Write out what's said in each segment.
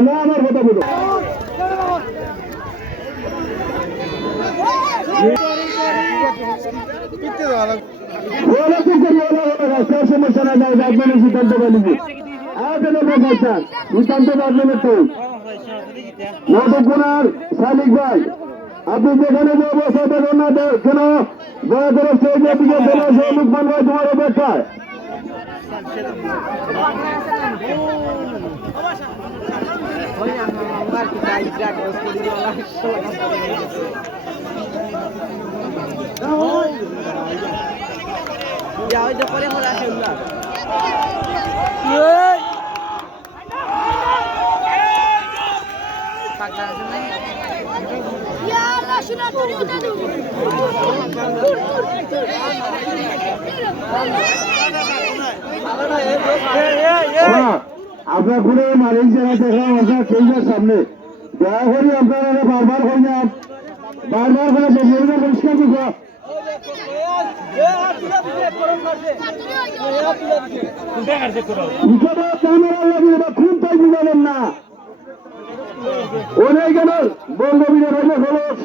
না আমার কথা বলো সমস্যা না যায় আপনার সিদ্ধান্ত পালিনি সিদ্ধান্ত পারলেন তো নবকুনার শালিক ভাই আপনি যেখানে যে অবস্থা দেখুন না কেন দয়া করে স্টেজের দিকে চলে আসে লুকমান ভাই তোমার অপেক্ষায় আপনার ঘুরে মালিক যারা দেখলাম আপনার ট্রেনের সামনে দয়া করি আপনারা বারবার হয়ে যান বারবার করে পরিষ্কার করবো ক্যামেরা লাগিয়ে খুন তাই বুঝাবেন না অনেক গেল বঙ্গবীরের হইলে হলস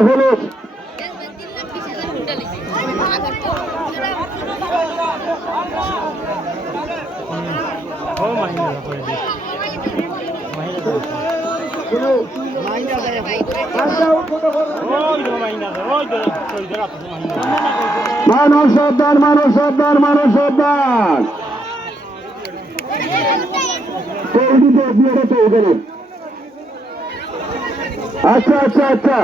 হলস মানুষ সাবধান মানুষ সাবধান মানুষ সাবধান আচ্ছা আচ্ছা আচ্ছা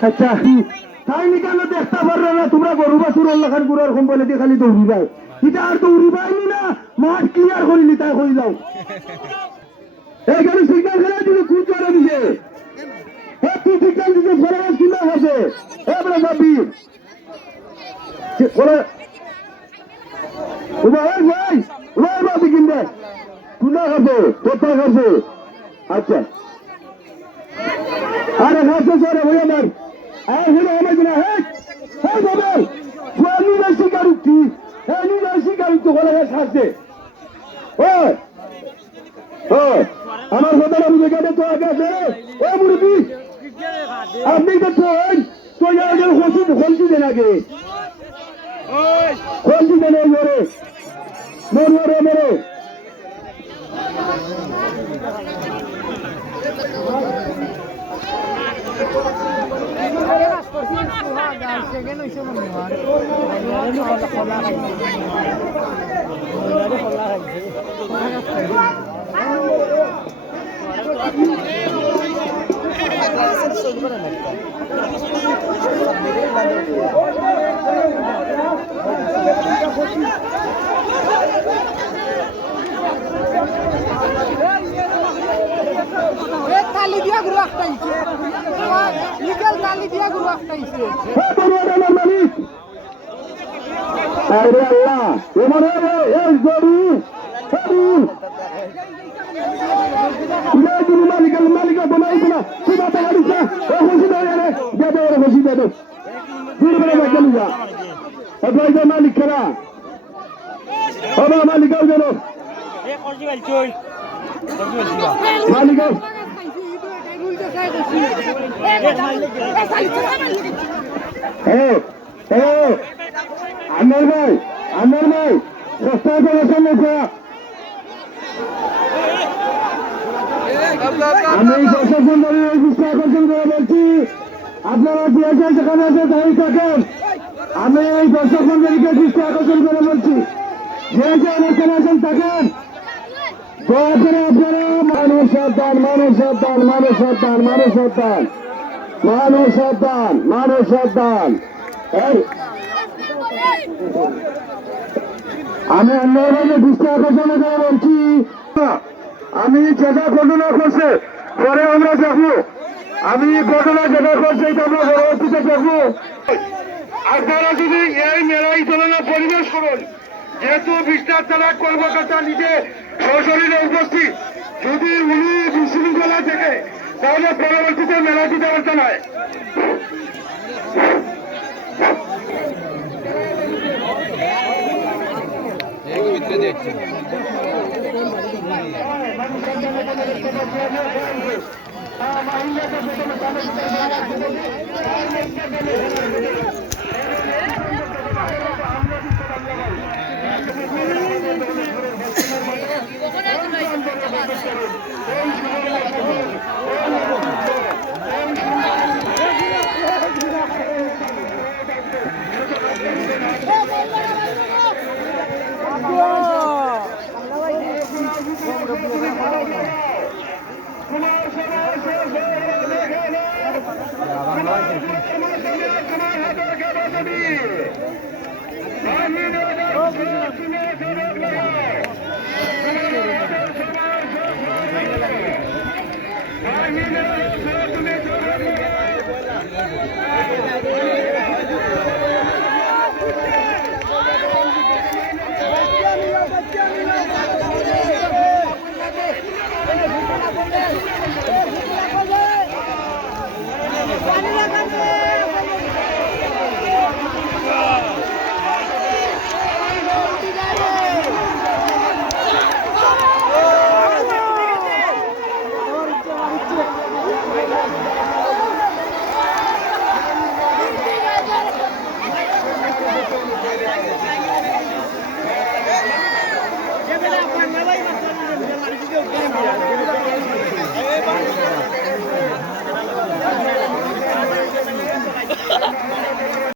আচ্ছা তাই নিকালে দেখতে পারবে না তোমরা গরু বাছুর অল্লাখান গুড়ার কম বলে খালি দৌড়ি যাও এটা আর দৌড়ি পাইনি না মাঠ ক্লিয়ার করিনি তাই হয়ে যাও এইখানে সিগন্যাল খেলা দিলে খুব চলে দিছে তুই সিগন্যাল দিতে ফলাবাস কিনা আছে এবার ভাবি ভাই ভাবি কিনবে কিনা খাবে কোথায় খাবে আচ্ছা আরে খাচ্ছে সরে ভাই আমার আর হলো আমার কিনা হ্যাঁ বাবা নিরাই শিকার উঠছি হ্যাঁ নিরাই শিকার উঠতো বলে খাচ্ছে আমার কথাটা বুঝে গেলে তো আগে আছে ও মুরব্বী আপনি তো খলছি দেন আগে খলছি দেন মরে মরে মরে তালি দিয়া গুরু আটটাইছে লিগেল তালি দিয়া গুরু আটটাইছে আরে আল্লাহ এমন এই গরু মালিকা মালিকা বানাইছে না তুই মাথা গাড়িছে ও খুশি দেয় রে দেবে ওরে খুশি দেবে দূর করে গেল যা অদ্বৈত মালিক খেলা বাবা মালিকাও গেল এ করজি গাইছে ওই মালিকাও আমার ভাই চেষ্টা করেছেন আমি প্রশাসন দৃষ্টি আকর্ষণ করে বলছি আপনারা দিয়েছেন সেখানে আছে দাঁড়িয়ে থাকেন আমি এই দর্শক মন্ডলীকে দৃষ্টি আকর্ষণ করে বলছি যে অনুষ্ঠানে আছেন থাকেন দয়া করে আপনারা মানুষ সাবধান মানুষ সাবধান মানুষ সাবধান মানুষ সাবধান মানুষ সাবধান মানুষ সাবধান আমি অন্যভাবে দৃষ্টি আকর্ষণ করে বলছি, আমি যেটা ঘটনা করছে পরে আমরা দেখবো, আমি ঘটনা যেটা করছে এটা আমরা পরবর্তীতে দেখবো। আপনারা যদি এই মেলায় তুলনা পরিবেশ করুন, যেহেতু বিস্তার থানা কর্মকর্তা নিজে সশরীরে উপস্থিত, যদি উনি বিশৃঙ্খলা থেকে তাহলে পরবর্তীতে মেলা দিতে পারতে নয়।